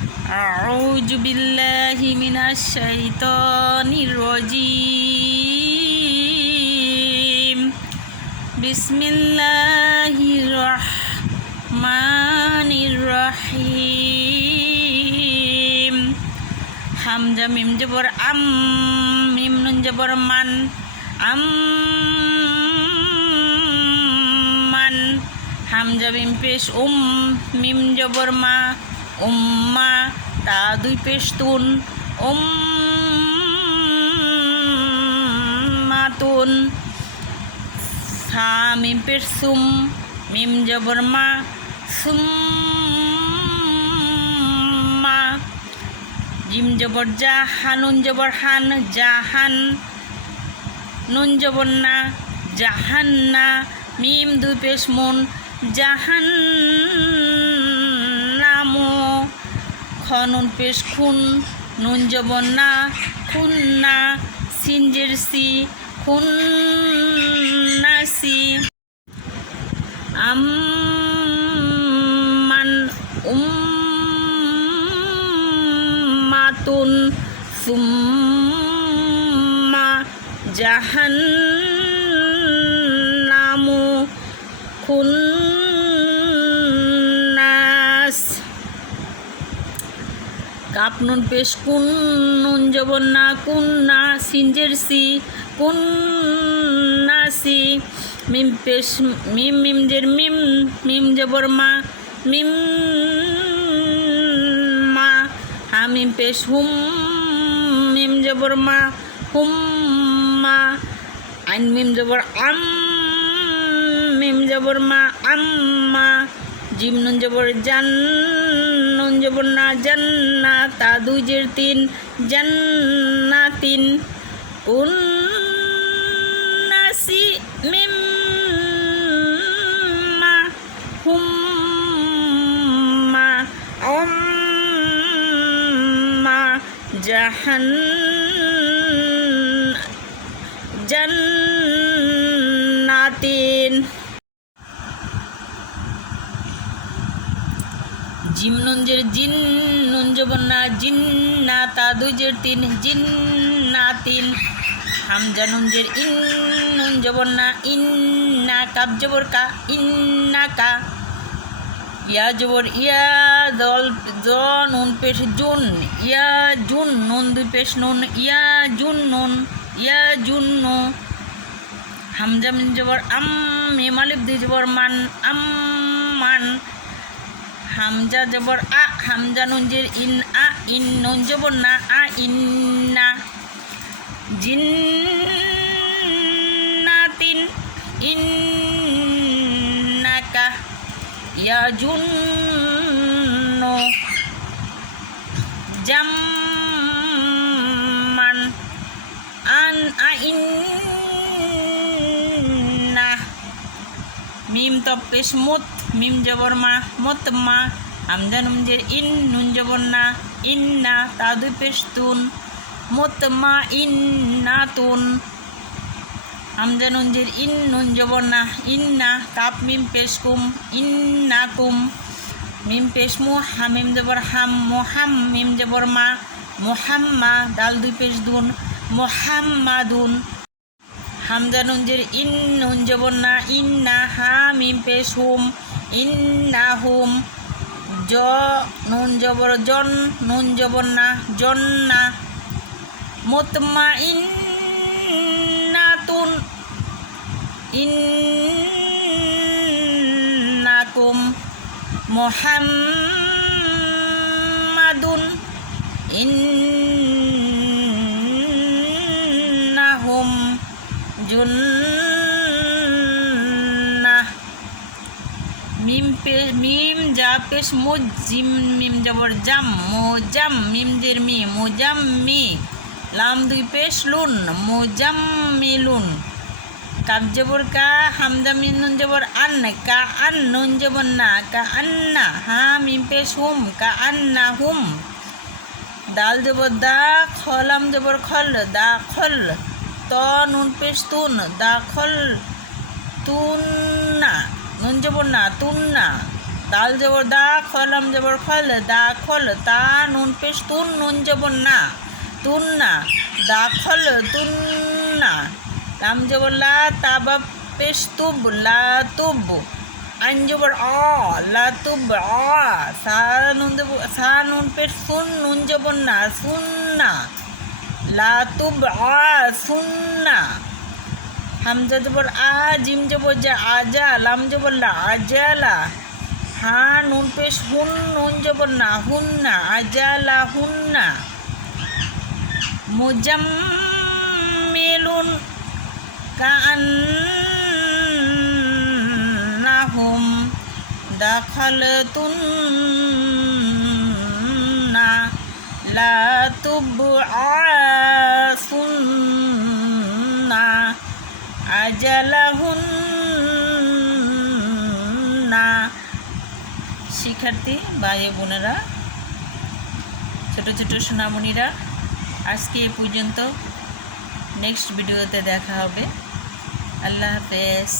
أعوذ بالله من الشيطان الرجيم بسم الله الرحمن الرحيم হামজা মিম জবর মিম নুন জবর মান মান হামজা মিম পেশ মিম জবর মা উম্মা তা দুই পেশ তুন মাতুন সা মিম পেশ মিম জবর মা সুম্মা জিম জবর জা হানুন জবর হান জাহান নুন জবর না জাহান্না মিম দুই পেশ মুন জাহান নামো খনুন পেশ খুন নুন জবর না খুন্না সিনজের সি খুন্নাসি আম্মান উম্মাতুন সুম্মা জাহান্নামু খুন্নাস কাপ নুন পেশ কুন নুন জবর না কুন্না সিনজের সি কুন্নাসি মিম পেশ মিম মিমজের মিম মিম জবর মা মিম মা হা মিম পেশ মিম জবর মা হুম্মা আইন মিম জবর মিম জবর মা আম্মা জিম নুন জবর জান নুন জবর না জান্না তা দুই জের তিন জান্নাতিন উন্নাসি মিম মা হুম্মা উম্মা জান্নাতিন জিম নুনজের জিন নুন জবর না জিন্না তা দুই জের তিন জিন্নাতিন হামজা নুনজের ইন নুন জবর না ইন্না কাব জবর কা ইন্নাকা ইয়া জবর ইয়া দল নুন পেশ জুন ইয়া জুন নুন দুই পেশ নুন ইয়া জুন নুন ইয়া জুন্নু হামজা মিম জবর মিম আলিফ দুই জবর মান মান হামজা জবর হামজা নুনজের ইন ইন নুন জবর না ইন্না জিন্নাতিন ইন্নাকা ইয়াজুন্নু জাম্মান ইন্না মিম তপেশ মুত মিম জবর মা মত মা হামজা নুনজের ইন নুন জবর না ইন্না তা দুই পেশ তুন মত মা ইন্না তুন হামজা নুনজের ইন নুন জবর না ইন্না কাপ মিম পেশ কুম ইন্না কুম মিম পেশ মু হামিম জবর হাম মোহাম মিম জবর মা মোহাম্মা দাল দুই পেশ দুন মোহাম্মাদুন হামজা নুনজের ইন নুন জবর না ইন্না হা মিম পেশ হুম ইন্না হুম জ নুন জবর জন নুন জবর না জন্না মুতমা ইন্নাতুন ইন্নাকুম মুহাম্মাদুন ইন্নাহুম জুন্নাহ মিম যা পেশ মুজিম মিম জবর জাম মুজাম মিম জের মি মুজাম্মি লাম দুই পেশ লুন মুজাম্মিলুন কাব জবর কা হামজা মিম নুন জবর আন কা আন নুন জবর না কা আন্না হা মিম পেশ হুম কা আন্না হুম দাল জবর দা খলাম জবর খল দা খল ত নুন পেশ তুন দা খল তুন্না নুন জবর না তুন্না দাল জবর দা, খলাম জবর খল, দা খল, তা নুন পেশ তুন, নুন জবর না, তুন না, দা খল তুন না, লাম জবর লা, তা বা পেশ তুব, লা তুব, আইন জবর অ, লা তুব অ, সা নুন পেশ সুন, নুন জবর না, সুন না, লা তুব অ সুন না, হামজা জবর আ, জিম জবর যা, আজা, লাম জবর লা, আজালা, হা নুন পেশ হুন, নুন জবর না, হুন না, আজালা হুন না, মুজাম্মিলুন কাআন্নাহুম দাখালতুন না, লা তুবআসুন না, আজালাহুন না। শিক্ষার্থী ভাই বোনেরা, ছোট ছোট সোনামণিরা, আজকে এ পর্যন্ত। নেক্সট ভিডিওতে দেখা হবে। আল্লাহ হাফেজ।